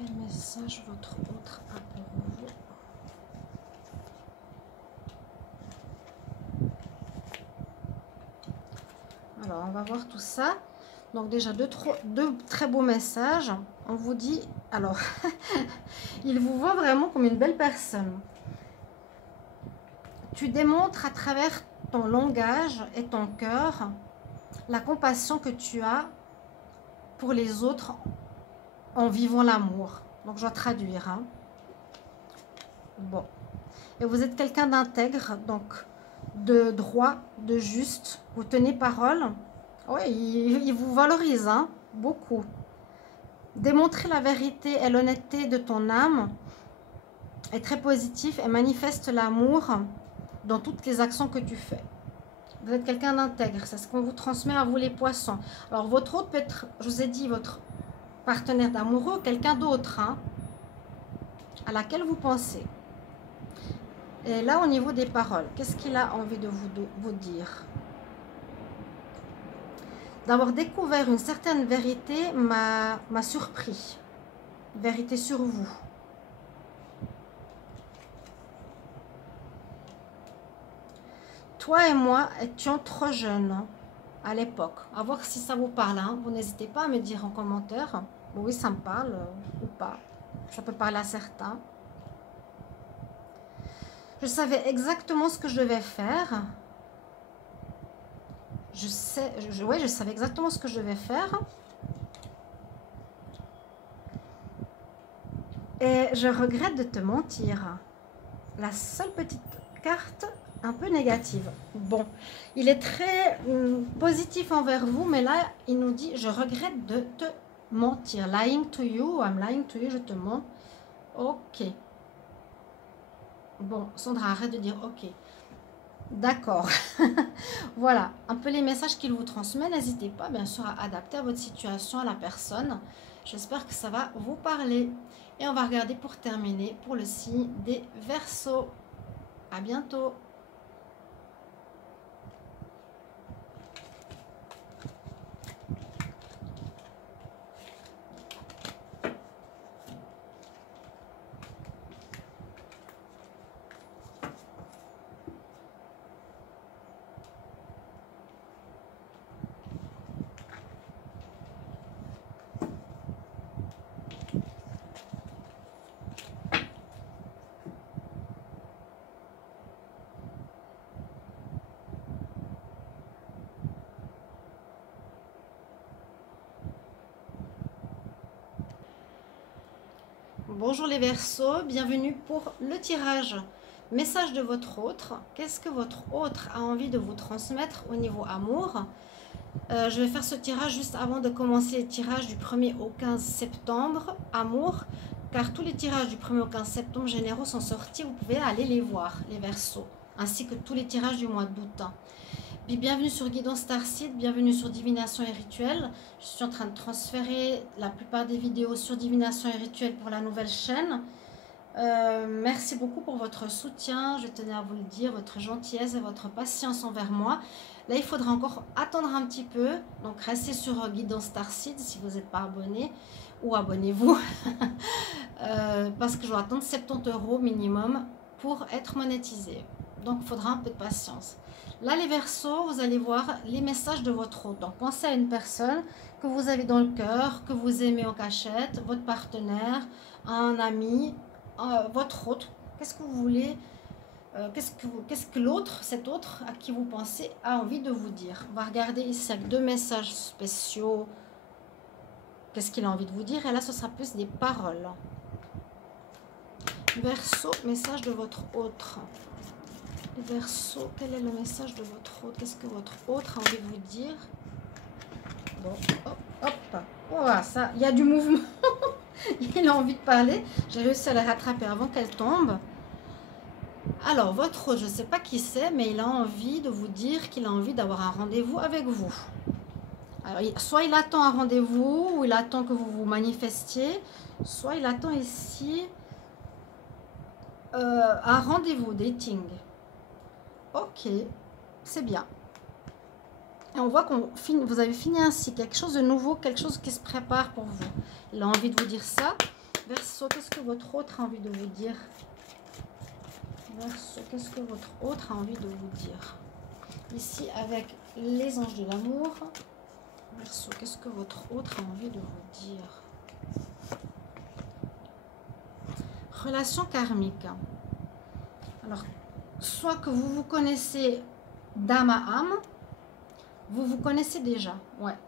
Quel message votre autre a pour vous? Alors, on va voir tout ça. Donc déjà, deux très beaux messages. On vous dit, alors, il vous voit vraiment comme une belle personne. Tu démontres à travers ton langage et ton cœur la compassion que tu as pour les autres en vivant l'amour. Donc, je vais traduire. Hein. Bon. Et vous êtes quelqu'un d'intègre, donc de droit, de juste. Vous tenez parole. Oui, il vous valorise, hein, beaucoup. Démontrer la vérité et l'honnêteté de ton âme est très positif et manifeste l'amour dans toutes les actions que tu fais. Vous êtes quelqu'un d'intègre, c'est ce qu'on vous transmet à vous les poissons. Alors votre autre peut être, je vous ai dit, votre partenaire d'amoureux, quelqu'un d'autre, hein, à laquelle vous pensez. Et là, au niveau des paroles, qu'est-ce qu'il a envie de vous dire? D'avoir découvert une certaine vérité m'a surpris. Vérité sur vous. Toi et moi étions trop jeunes à l'époque. À voir si ça vous parle. Hein. Vous n'hésitez pas à me dire en commentaire. Bon, oui, ça me parle ou pas. Ça peut parler à certains. Je savais exactement ce que je devais faire. Je savais exactement ce que je devais faire. Et je regrette de te mentir. La seule petite carte un peu négative. Bon, il est très positif envers vous, mais là, il nous dit, je regrette de te mentir. Lying to you, I'm lying to you, je te mens. Ok. Bon, Sandra, arrête de dire ok. D'accord. Voilà, un peu les messages qu'il vous transmet. N'hésitez pas, bien sûr, à adapter à votre situation, à la personne. J'espère que ça va vous parler. Et on va regarder pour terminer pour le signe des Verseaux. À bientôt. Bonjour les Verseaux, bienvenue pour le tirage. Message de votre autre. Qu'est-ce que votre autre a envie de vous transmettre au niveau amour? Je vais faire ce tirage juste avant de commencer les tirages du 1er au 15 septembre, amour, car tous les tirages du 1er au 15 septembre généraux sont sortis, vous pouvez aller les voir, les Verseaux, ainsi que tous les tirages du mois d'août. Puis bienvenue sur Guidance Starseed, bienvenue sur Divination et Rituel. Je suis en train de transférer la plupart des vidéos sur Divination et Rituel pour la nouvelle chaîne. Merci beaucoup pour votre soutien, je tenais à vous le dire, votre gentillesse et votre patience envers moi. Là, il faudra encore attendre un petit peu, donc restez sur Guidance Starseed si vous n'êtes pas abonné, ou abonnez-vous, parce que je dois attendre 70 € minimum pour être monétisé. Donc, il faudra un peu de patience. Là, les Verseaux, vous allez voir les messages de votre hôte. Donc, pensez à une personne que vous avez dans le cœur, que vous aimez en cachette, votre partenaire, un ami, votre hôte. Qu'est-ce que vous voulez, qu'est-ce que l'autre, cet autre à qui vous pensez, a envie de vous dire. On va regarder ici avec deux messages spéciaux. Qu'est-ce qu'il a envie de vous dire? Et là, ce sera plus des paroles. Verseau, message de votre autre. Verseau, quel est le message de votre autre? Qu'est-ce que votre autre a envie de vous dire? Bon, hop, hop. Voilà, ça, il y a du mouvement. Il a envie de parler. J'ai réussi à la rattraper avant qu'elle tombe. Alors, votre autre, je ne sais pas qui c'est, mais il a envie de vous dire qu'il a envie d'avoir un rendez-vous avec vous. Alors, soit il attend un rendez-vous, ou il attend que vous vous manifestiez, soit il attend ici un rendez-vous, dating. Ok, c'est bien. Et on voit que vous avez fini ainsi, quelque chose de nouveau, quelque chose qui se prépare pour vous. Il a envie de vous dire ça. Verseau, qu'est-ce que votre autre a envie de vous dire? Verseau, qu'est-ce que votre autre a envie de vous dire? Ici, avec les anges de l'amour. Verseau, qu'est-ce que votre autre a envie de vous dire? Relation karmique. Alors, soit que vous vous connaissez d'âme à âme, vous vous connaissez déjà. Ouais.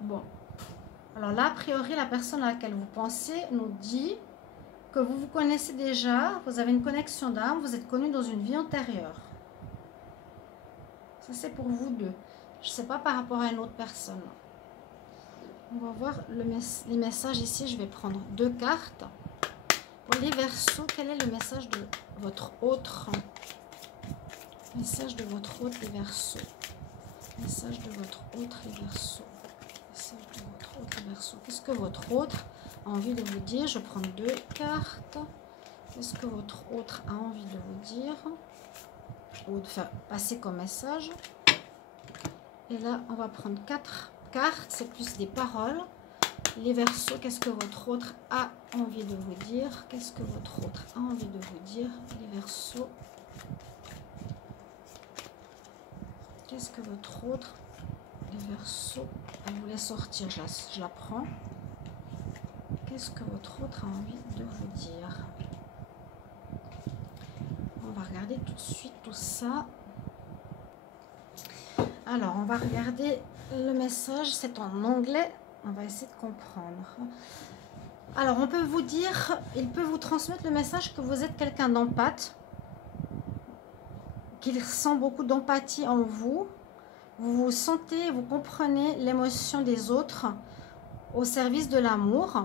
Bon. Alors là, a priori, la personne à laquelle vous pensez nous dit que vous vous connaissez déjà, vous avez une connexion d'âme, vous êtes connus dans une vie antérieure. Ça, c'est pour vous deux. Je ne sais pas par rapport à une autre personne. On va voir les messages ici. Je vais prendre 2 cartes. Pour les Verseaux, quel est le message de votre autre? Message de votre autre, les Verseaux. Message de votre autre, les Verseaux. Message de votre autre, les Verseaux. Qu'est-ce que votre autre a envie de vous dire? Je prends 2 cartes. Qu'est-ce que votre autre a envie de vous dire? Ou de faire passer comme message. Et là, on va prendre 4 cartes. C'est plus des paroles. Les Verseaux, qu'est-ce que votre autre a envie de vous dire? Qu'est-ce que votre autre a envie de vous dire? Les Verseaux. Qu'est-ce que votre autre? Les Verseaux. Elle voulait sortir, je la prends. Qu'est-ce que votre autre a envie de vous dire? On va regarder tout de suite tout ça. Alors, on va regarder le message. C'est en anglais. On va essayer de comprendre. Alors, on peut vous dire, il peut vous transmettre le message que vous êtes quelqu'un d'empathe, qu'il ressent beaucoup d'empathie en vous. Vous vous sentez, vous comprenez l'émotion des autres au service de l'amour.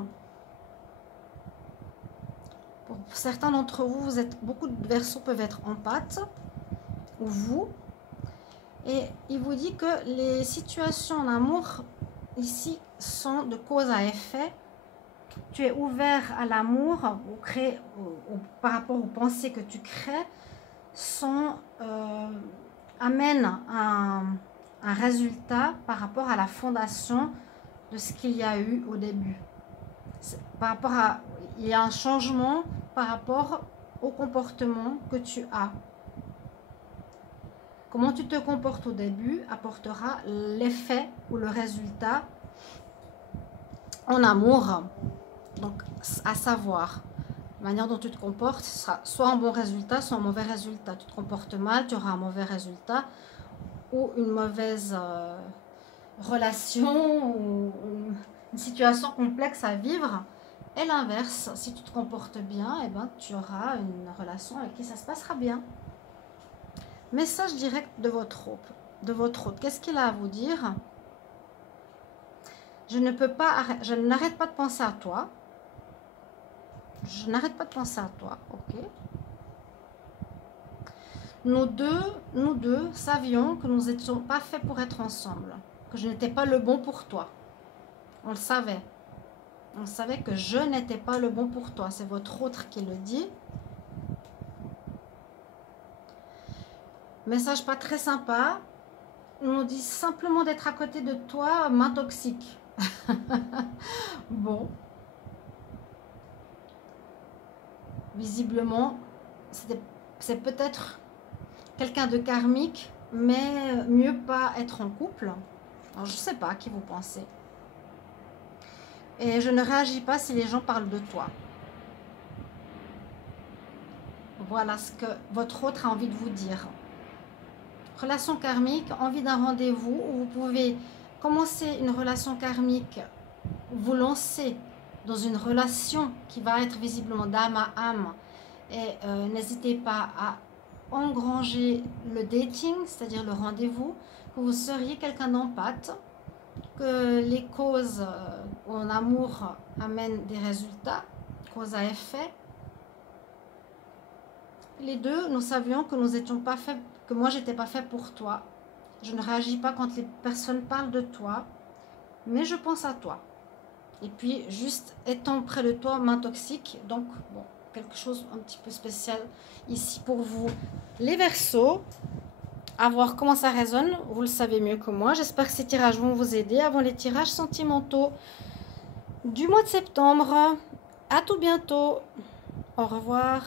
Pour certains d'entre vous, beaucoup de Verseaux peuvent être empathes, ou vous. Et il vous dit que les situations en amour, ici, sont de cause à effet. Tu es ouvert à l'amour, par rapport aux pensées que tu crées, amènent un résultat par rapport à la fondation de ce qu'il y a eu au début. Il y a un changement par rapport au comportement que tu as. Comment tu te comportes au début apportera l'effet ou le résultat en amour. Donc, à savoir, la manière dont tu te comportes, ce sera soit un bon résultat, soit un mauvais résultat. Tu te comportes mal, tu auras un mauvais résultat ou une mauvaise relation ou une situation complexe à vivre. Et l'inverse, si tu te comportes bien, eh ben, tu auras une relation avec qui ça se passera bien. Message direct de votre hôte. Qu'est-ce qu'il a à vous dire? Je n'arrête pas de penser à toi. Je n'arrête pas de penser à toi, ok. Nous deux savions que nous n'étions pas faits pour être ensemble, que je n'étais pas le bon pour toi. On le savait. On savait que je n'étais pas le bon pour toi. C'est votre autre qui le dit. Message pas très sympa. On nous dit simplement d'être à côté de toi, main toxique. Bon. Visiblement, c'est peut-être quelqu'un de karmique, mais mieux pas être en couple. Alors, je ne sais pas à qui vous pensez. Et je ne réagis pas si les gens parlent de toi. Voilà ce que votre autre a envie de vous dire. Relation karmique, envie d'un rendez-vous où vous pouvez commencer une relation karmique, vous lancer dans une relation qui va être visiblement d'âme à âme. Et n'hésitez pas à engranger le dating, c'est-à-dire le rendez-vous, que vous seriez quelqu'un d'empathe, que les causes en amour amènent des résultats, cause à effet. Les deux, nous savions que nous n'étions pas faits, que moi j'étais pas fait pour toi. Je ne réagis pas quand les personnes parlent de toi, mais je pense à toi. Et puis juste étant près de toi, main toxique, donc bon, quelque chose un petit peu spécial ici pour vous. Les Verseaux, à voir comment ça résonne, vous le savez mieux que moi. J'espère que ces tirages vont vous aider avant les tirages sentimentaux du mois de septembre. À tout bientôt. Au revoir.